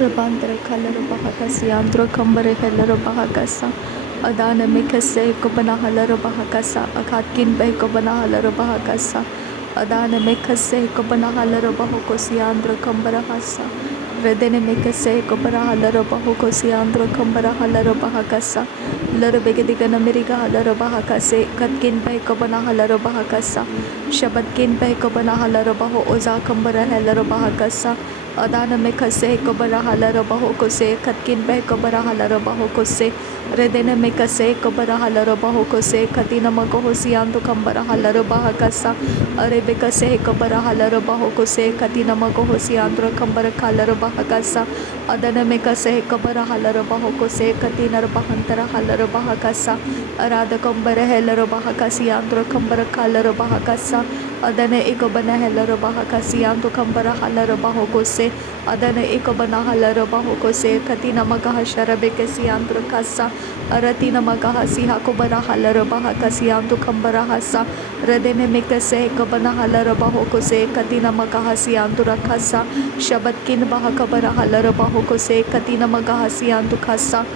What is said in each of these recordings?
Rabandra Kalaro Bahakasi Andro Kambare Hello Bahakasa Adana Mikase Kobana Halaro Bahakasa Akatkin Bay Kobana Halaro Bahakasa Adana Mikase Kobana Halaro Bahokosi Andro Kambara Hasa Redene Mikase Kobara Halaro Bahokosi Andro Kambara Halaro Bahakasa Laro Begadigana Miriga Halaro Bahakase Katkin Bay Kobana Halaro Bahakasa Shabatkin Bay Kobana Halaro Baho Oza Kambara Hello Bahakasa Adana Mikase Kobara Halaro Bahokose Katkin Bay Kobara Halaro Bahokose Redene Mikase Kobara Halaro Bahokose Katina Makohosi Andu Kambara Halaro Bahakasa Arebekase Kobara Halaro Bahokose Katina Makohosi Andro Kambara Halaro Bahakasa Adana Mikase Kobara Halaro Bahokose Katina Bahantara Halaro Bahakasa Arada Kambara Hello Bahakasi Andro Kambara Halaro Bahakasa Adana Ikobana Hello Bahakasi Andu Kambara Halaro Bahokose Adana Ikobana Halaro Bahokose Katina Magahashara Bekesi Andro Kasa Aratina Magahasi Hakobara Halaro Bahakasi Andu Kambara Hasa Redene Mikase Kobana Halaro Bahokose Katina Magahasi Andura Kasa Shabatkin Bahakabara Halaro Bahokose Katina Magahasi Andu Kasa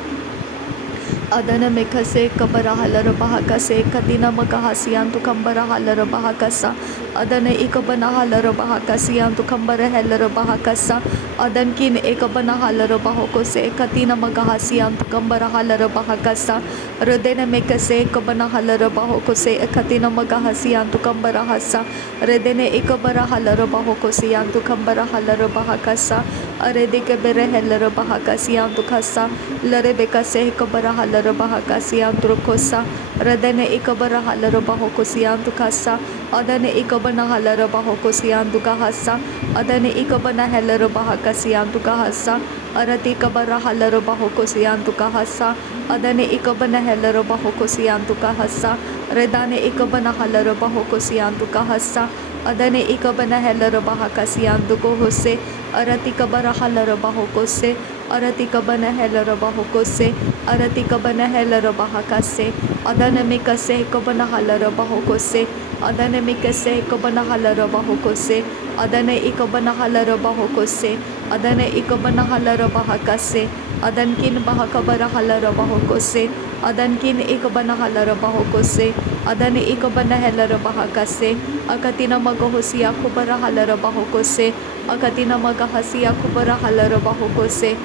Adana Mikase Kabara Halaro Bahakase Katina Magahasi Antu Kambara Halaro Bahakasa Adana Ikabana Halaro Bahakasi Antu Kambara Halaro Bahakasa Adankin Ekabana Halaro Bahokose Katina Magahasi Antu Kambara Halaro Bahakasa Redena Mikase Kabana Halaro Bahokose Katina Magahasi Antu Kambara Hasa Redene Ikabara Halaro Bahokose Antu Kambara Halaro Bahakasa Aredike Bere Halaro Bahakasi Antu Kasa Larebekase Kabara Halaro Bahakasi Antu Kosa Redene Ikabara Halaro Bahokosi Antu Kasa Adane Ikabana Halaro Bahokosi Antu Kahasa Adane Ikabana Halaro Bahakasi Antu Kahasa Arati Kabara Halaro Bahokosi Antu Kahasa Adane Ikabana Halaro Bahokosi Antu Kahasa Redane Ikabana Halaro Bahokosi Antu Kahasa Adane Ikabana Halaro Bahakasi Antu Kohose Arati Kabara Halaro Bahokose Arati Kabana Halaro Bahokose Arati Kabana Halaro Bahakase Adana Mikase Kabana Halaro Bahokose Adana Mikase Kabana Halaro Bahokose Adana Ikabana Halaro Bahokose Adana Ikabana Halaro Bahakase Adankin Bahakabara Halaro Bahokose Adankin Ikabana Halaro Bahokose Adana Ikabana Halaro Bahakase Akatina Magahosia Kubara Halaro Bahokose Akatina Magahasia Kubara Halaro Bahokose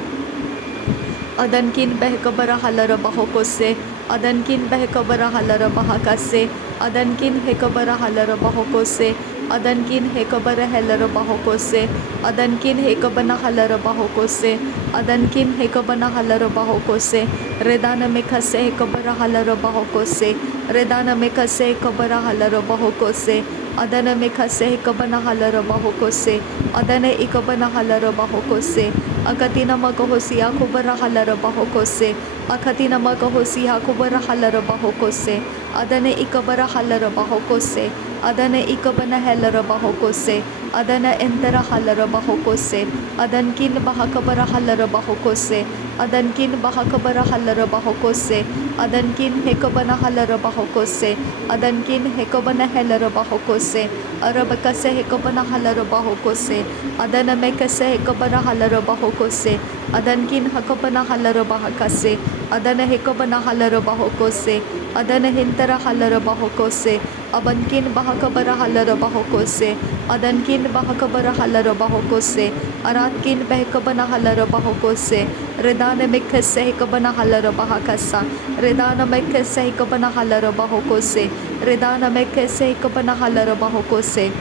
Adankin Behkabara Halaro Bahokose Adankin Behkabara Halaro Bahakase Adankin Hekabara Halaro Bahokose Adankin Hekabara Halaro Bahokose Adankin Hekabana Halaro Bahokose Adankin Hekabana Halaro Bahokose Redana Mikase Hekabara Halaro Bahokose Redana Mikase Hekabara Halaro Bahokose Adana Mikase Hekabana Halaro Bahokose Adana Ikabana Halaro Bahokose Akatina Magahosia Kubara Halaro Bahokose Akatina Magahosia Kubara Halaro Bahokose Adana Ikabara Halaro Bahokose Adana Ikabana Halaro Bahokose Adana Entera Halaro Bahokose Adankin Bahakabara Halaro Bahokose Adankin Bahakabara Halaro Bahokose Adankin Hekabana Halaro Bahokose Adankin Hekabana Halaro Bahokose Arabakase Hekabana Halaro Bahokose Adana Mekase Hekabara Halaro Bahokose Adankin Hakabana Halaro Bahakase Adana Hekabana Halaro Bahokose Adana Hintara Halaro Bahokose Abankin Bahakabara Halaro Bahokose Adankin Bahakabara Halaro Bahokose Aratkin Behkabana Halaro Bahokose Redana Mikase Hekabana Halaro Bahakasa Redana Mikase Hekabana Halaro Bahokose Redana Mikase Hekabana Halaro Bahokose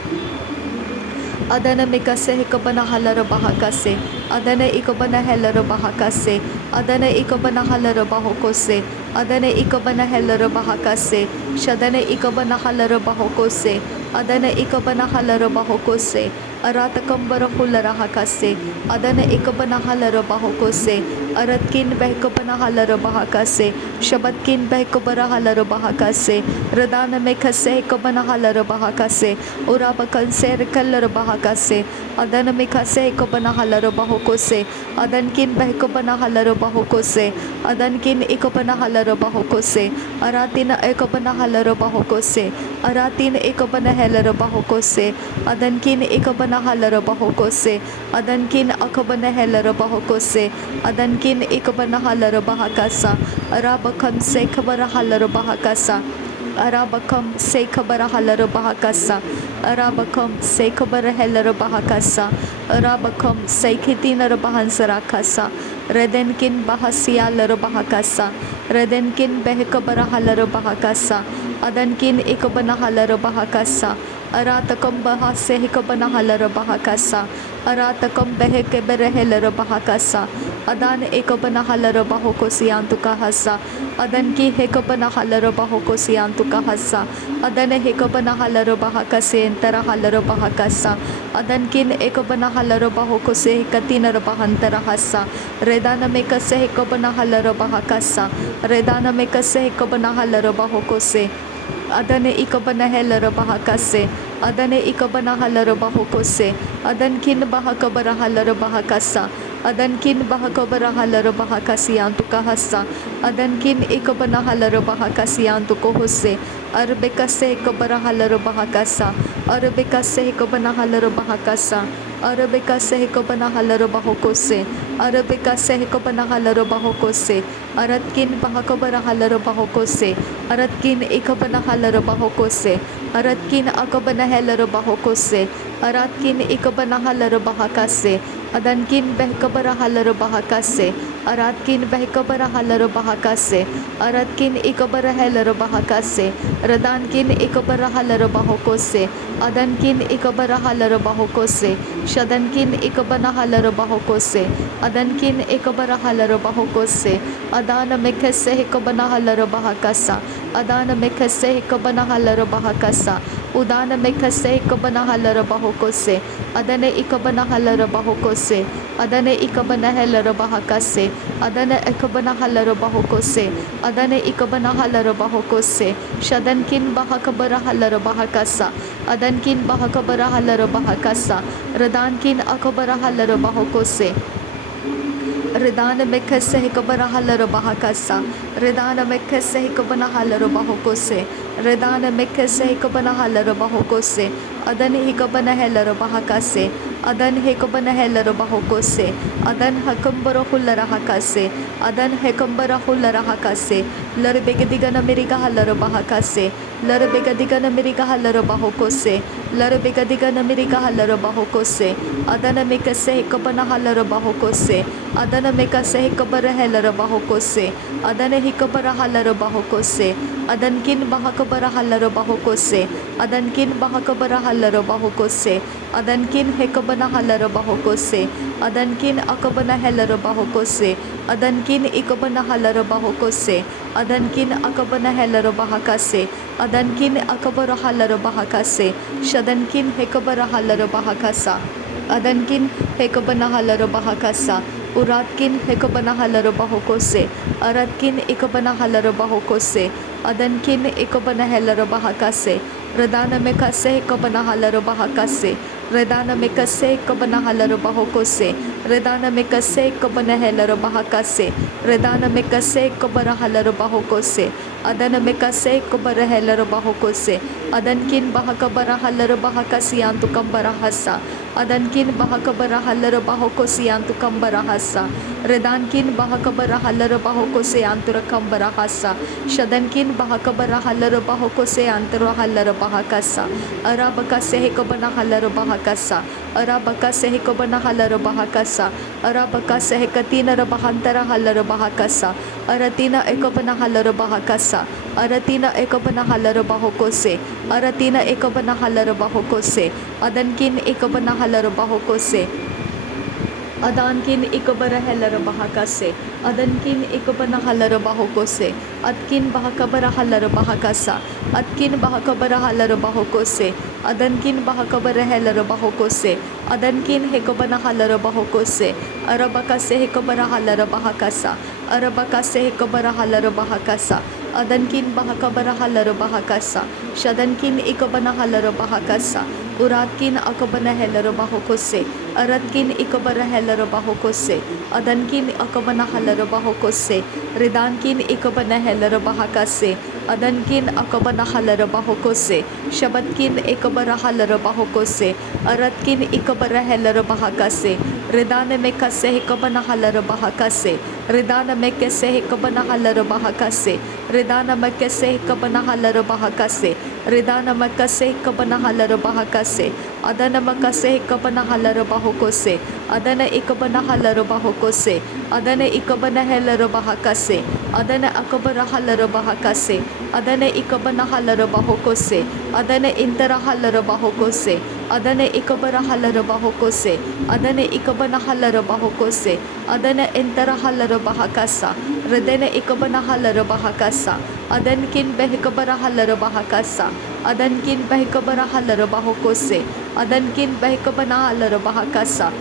Adana Mikase Hekabana Halaro Bahakase Adana Ikabana Halaro Bahakase Adana Ikabana Halaro Bahokose Adana Ikabana Halaro Bahakase Shadana Ikabana Halaro Bahokose Adana Ikabana Halaro Bahokose Aratakambara Hulara Hakase Adana Ikabana Halaro Bahokose Aratkin behko banahala bahakase, Shabatkin behko barahala bahakase, Radana mekase ko banahala bahakase, Urabakan ser kalar bahakase, Adana mekase ko banahala bahokose, Adankin behko banahala bahokose, Adankin iko banahala bahokose, Aratina eko banahala bahokose, Aratin eko banahala bahokose, Adankin iko banahala bahokose, Adankin ako banahala bahokose, Adankin iko banahala bahakasa, Arabakam se kabarahala bahakasa, Arabakam se kabarahala bahakasa, Arabakam se kabarahala bahakasa, Arabakam se kitina bahansarakasa, Redenkin bahasia bahakasa, Redenkin behkabarahala bahakasa, Adankin iko banahala bahakasa, Aratakam bahase hikabanahala bahakasa, Aratakam beheke berehela bahakasa, Adan ekabanahala bahokosiantu kahasa, Adan ki hekabanahala bahokosiantu kahasa, Adan hekabanahala bahakase entarahala bahakasa, Adan kin ekabanahala bahokose katina bahantarahasa, Redana mekase hekabanahala bahakasa, Redana mekase hekabanahala bahokose, Adane ikabanahala bahakase, Adane ikabanahala bahokose, Adankin bahakabarahala bahakasa, Adankin bahakabarahala bahakasiantu kahasa, Adankin ikabanahala bahakasiantu kohose, Arbekase kabarahala bahakasa, Arbekase kabanahala bahakasa, Arbekase kabanahala bahokose, Arbekase kabanahala bahokose, Aratkin bahakabarahala bahokose, Aratkin ikabanahala bahokose, Aratkin akabanahala bahokose, Aratkin ikabanahala bahakase, Adankin behkabarahala bahakase, Aratkin behkabarahala bahakase, Aratkin ikabarahala bahakase, Radankin ikabarahala bahokose, Adankin ikabarahala bahokose, Shadankin ikabanahala bahokose, Adankin ikabarahala bahokose, Adana mekase ikabanahala bahakasa, Adana mekase ikabanahala bahakasa, Udana mekase ikabanahala bahokose, Adane ikabanahala bahokose, Adane ikabanahala bahakase, Adane ikabanahala bahokose, Adane ikabanahala bahokose, Shadankin bahakabarahala bahakasa, Adankin bahakabarahala bahakasa, Radankin akabarahala bahokose, Redana mekase hikabanahala bahakasa, Redana mekase hikabanahala bahokose, Redana mekase hikabanahala bahokose, Adan hikabanahala bahakase, Adan hikabanahala bahokose, Adan hakambarahulla rahakase, Adan hekambarahula rahakase, Larbegadiga America halara bahakase, Larbegadiga America halara bahokose, Larbegadiga America halara bahokose, Adana mekase hikabanahala bahokose, Adana mekase hikabarahala bahokose, Adana hikabarahala bahokose, Adankin bahakabarahala bahokose, Adankin bahakabarahala bahokose, Adankin hekabanahala bahokose, Adankin akabanahala bahokose, Adankin ikabanahala bahokose, Adankin akabanahala bahakase, Adankin akabarahala bahakase, Shadankin hekabarahala bahakasa, Adankin hekabanahala bahakasa, Uratkin hekabanahala bahokose, Aratkin ikabanahala bahokose, Adankin ikabanahala bahakase, Radana mekase hekabanahala bahakase, Redana mekase hekabanahala bahokose, Redana mekase hekabanahala bahakase, Redana mekase hekabarahala bahokose, Adana mekase hekabarahala bahokose, Adankin bahakabarahala bahakasiantu kambarahasa, Adankin bahakabarahala bahokosiantu kambarahasa, Redankin bahakabarahala bahokosiantu kambarahasa, Shadankin bahakabarahala bahokosiantu rahala bahakasa, Arabakase hekabanahala bahakasa, Arabakase hekabanahala bahakasa, Arabakase hekatina bahantara halara bahakasa, Aratina ekabanahala bahakasa, Aratina ekabanahala bahokose, Aratina ekabanahala bahokose, Adankin ekabanahala bahokose, Adankin ikabara helara bahakase. Adankin ikabana halara bahokose. Atkin bahakabara halara bahakasa. Atkin bahakabara halara bahokose. Adankin bahakabara helara bahokose. Adankin hekabana halara bahokose. Arabakase hekabara halara bahakasa. Arabakase hekabara halara bahakasa. Adankin bahakabara halara bahakasa. Shadankin ikabana halara bahakasa. Uratkin akabana helara bahokose. Aratkin ikabara helara bahokose. Adankin akabana halara bahokose. Ridankin ikabana helara bahakase. Adankin akabana halara bahokose. Shabatkin ikabara halara bahokose. Aratkin ikabara helara bahakase. Ridana mekase hikabana halara bahakase. Ridana mekase hikabana halara bahakase. Ridana mekase hikabana halara bahakase. Ridana makase hikabana halara bahakase. Adana makase hikabana halara bahokose. Adana ikabana halara bahokose. Adana ikabana halara bahakase. Adana akabara halara bahakase. Adana ikabana halara bahokose. Adana intara halara bahokose. Adana ikabara halara bahokose. Adana ikabana halara bahokose. Adana intara halara bahakasa. Redana ikabana halara bahakasa. Adankin behikabara halara bahakasa. Adankin behikabara halara bahokose. Adankin behikabana halara bahakasa.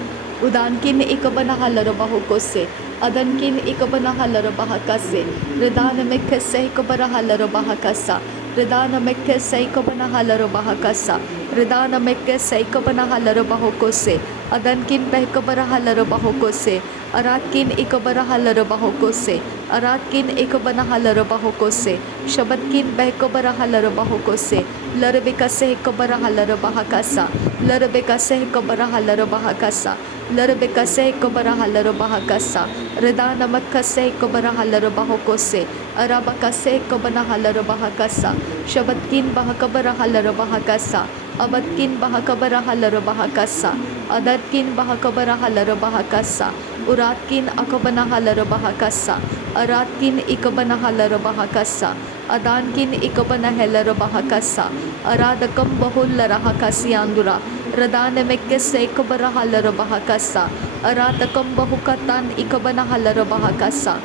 Udankin ikabana halara bahokose. Adankin ikabana halara bahakase. Redana mekkase ikabara halara bahakasa. Redana mekkase ikabana halara bahakasa. Redana mekkase ikabana halara bahokose. Adankin behikabara halara bahokose. Aratkin ikabara halara bahokose. Aratkin ikabana halara bahokose. Shabatkin behikabara halara bahokose. Larabikase ikabara halara bahakasa. Larabikase ikabara halara bahakasa. Larabikase ikabara halara bahakasa. Redana makkase ikabara halara bahokose. Arabakase ikabana halara bahakasa. Shabatkin bahakabara halara bahakasa. Abatkin bahakabara halara bahakasa. Adatkin bahakabara halara bahakasa. Uratkin akabana halara bahakasa. Aratkin ikabana halara bahakasa. Adankin ikabana helara bahakasa. Aradakam bahullara hakasi andura. Radana mekkese ikabara halara bahakasa. Aratakam bahukatan ikabana halara bahakasa.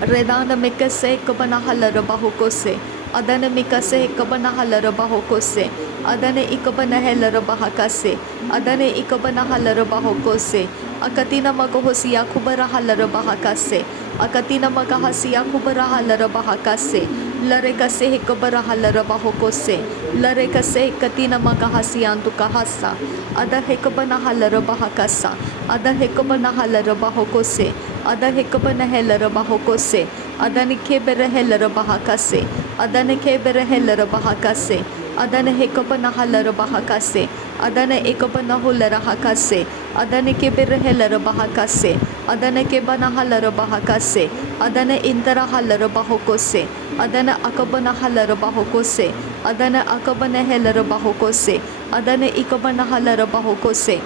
Redana mekkase ikabana halara bahokose. Adana mikase ikabana halara bahokose. Adana ikabana helara bahakase. Adana ikabana halara bahokose. Akatina magahosia kubara halara bahakase. Akatina magahasia kubara halara bahakase. Larekase hikabara halara bahokose. Larekase katina magahasiantu kahasa. Ada hikabana halara bahakasa. Ada hikabana halara bahokose. Ada hikabana helara bahokose. Adani kebere helara bahakase. Adana kebere helara bahakase. Adana hikabana halara bahakase. Adana ikabana hulara hakase. Adana kebere helara bahakase. Adana kebana halara bahakase. Adana intara halara bahokose. Adana akabana halara bahokose. Adana akabana helara bahokose. Adana ikabana halara bahokose.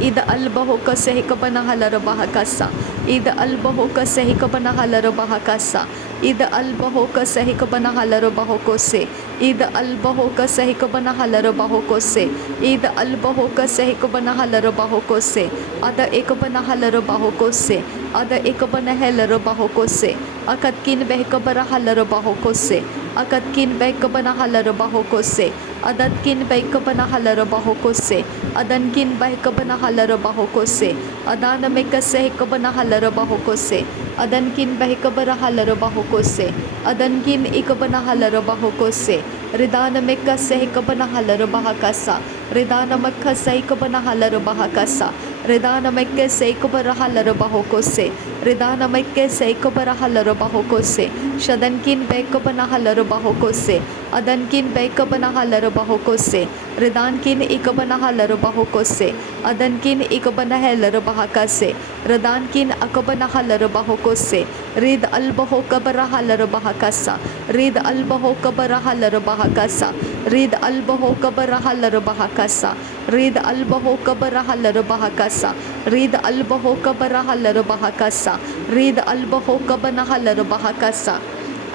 Ida albahokase hikabana halara bahakasa. Ida albahokase hikabana halara bahakasa. Ida albahokase hikabana halara bahokose. Ida albahokase hikabana halara bahokose. Ida albahokase hikabana halara bahokose. Ada ikabana halara bahokose. Ada ikabana helara bahokose. Akatkin behikabara halara bahokose. Akatkin behikabana halara bahokose. Adatkin behikabana halara bahokose. Adankin behikabana halara bahokose. Adana mekase hikabana halara bahokose. Adankin behikabara halara bahokose. Adankin ikabana halara bahokose. Ridana mekase hikabana halara bahakasa. Ridana mekase hikabana halara bahakasa. Ridana mekase hikabara halara bahokose. Ridana mekase hikabara halara bahokose. Shadankin behikabana halara bahokose. Adankin behikabana halara bahokose. Ridankin ikabana halara bahokose. Adankin ikabana halara bahakase. Ridankin akabana halara bahokose. Rid albahokabara halara bahakasa. Rid albahokabara halara bahakasa. Rid albahokabara halara bahakasa. Rid albahokabara halara bahakasa. Rid albahokabara halara bahakasa. Rid albahokabana halara bahakasa.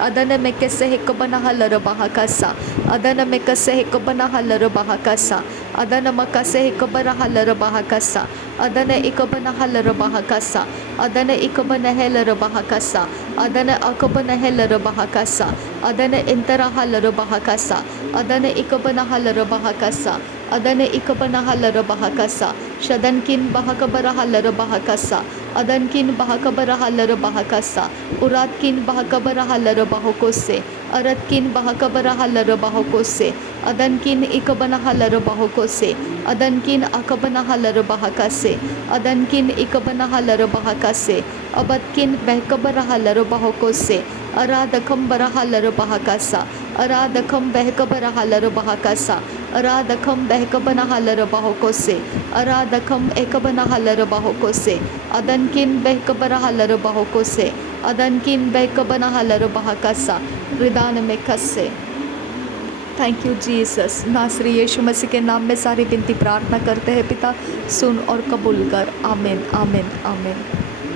Adana mekase hikabana halara bahakasa. Adana mekase hikabana halara bahakasa. adana makase ikobana halaro bahakasa, adana ikobana halaro bahakasa, adana ikobana helaro bahakasa, adana akobana helaro bahakasa, adana intara halaro bahakasa, adana ikobana halaro bahakasa, adana ikobana halaro bahakasa, shadankin bahakabara halaro bahakasa, adankin bahakabara halaro bahakasa, uratkin bahakabara halaro bahokose, aratkin bahakabara halaro bahokose, adankin ikobana halaro bahokose, adankin akabana halaro bahakase, adankin ikobana halaro bahakase, abatkin behkabara halaro bahokose, aradakam bara halaro bahakasa, aradakam behkabara halaro bahakasa, aradakam behkabana halaro bahokose, aradakam ekabana halaro bahokose, adankin behkabara halaro bahokose, adankin behkabana halaro bahakasa, रिदान में कस्से। Thank you Jesus. नासरी यीशु मसीह के नाम में सारी विनती प्रार्थना करते हैं पिता, सुन और कबूल कर। आमीन आमीन आमीन।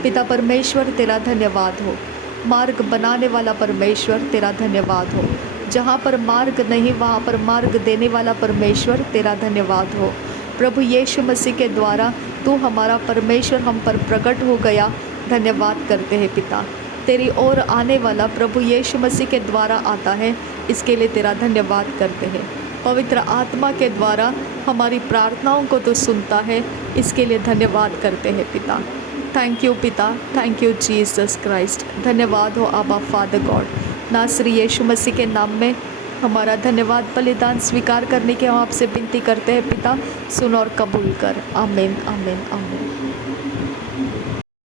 पिता परमेश्वर तेरा धन्यवाद हो, मार्ग बनाने वाला परमेश्वर तेरा धन्यवाद हो, जहाँ पर मार्ग नहीं वहाँ पर मार्ग देने वाला परमेश्वर तेरा धन्यवाद हो। प्रभु यीशु मसीह के द्वारा तू हमारा परमेश्वर हम पर प्रकट हो गया, धन्यवाद करते हैं पिता। तेरी ओर आने वाला प्रभु यीशु मसीह के द्वारा आता है, इसके लिए तेरा धन्यवाद करते हैं। पवित्र आत्मा के द्वारा हमारी प्रार्थनाओं को तो सुनता है, इसके लिए धन्यवाद करते हैं पिता। थैंक यू पिता, थैंक यू जीसस क्राइस्ट। धन्यवाद हो आबा फादर गॉड। नासरी यीशु मसीह के नाम में हमारा धन्यवाद बलिदान स्वीकार करने की हम आपसे विनती करते हैं पिता, सुन और कबूल कर। आमीन आमीन आमीन।